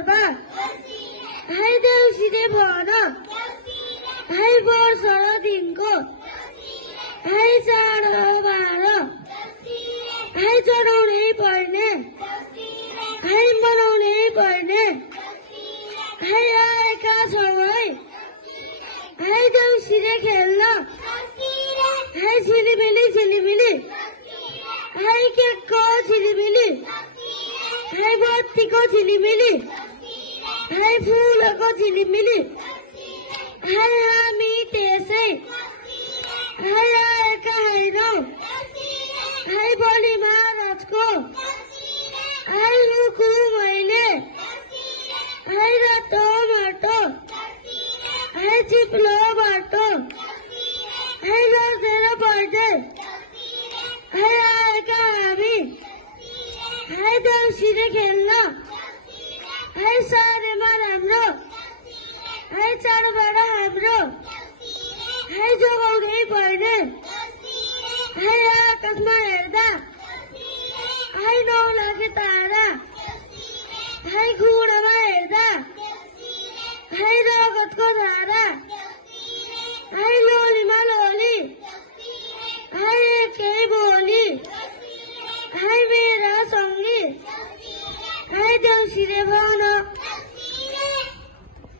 करबा हाय देउसीले भन हाय वर्ष र दिनको हाय चाड बाड हाय चढाउनै पर्ने हाय मनाउनै पर्ने हाय आएका छौ है हाय देउसीले खेल्न हाय छिलिमिली छिलिमिली हाय केकको छिलिमिली हाय बत्तीको झिलिमिली हाय फुलको झिलिमिली हाय हामी त्यसै हाय आएका हैनौ हाय बलि महाराजको हाय रुखु मैले हाय रातो माटो हाय चिप्लो बाटो हाय लडेर बढ्दै हाय आएका हामी हाय देउसीले खेल्न हाय सारेमा राम्रो हाय चाडबाड हाम्रो हाय जोगाउनै पर्ने हाय आकाशमा हेर्दा हाय नौलाखे तारा हाय खुडामा हेर्दा हाय रगतको धारा हाय लोलीमा लोली हाय एकै बोली हाय मेरा सङ्गी हाय देउसीले भन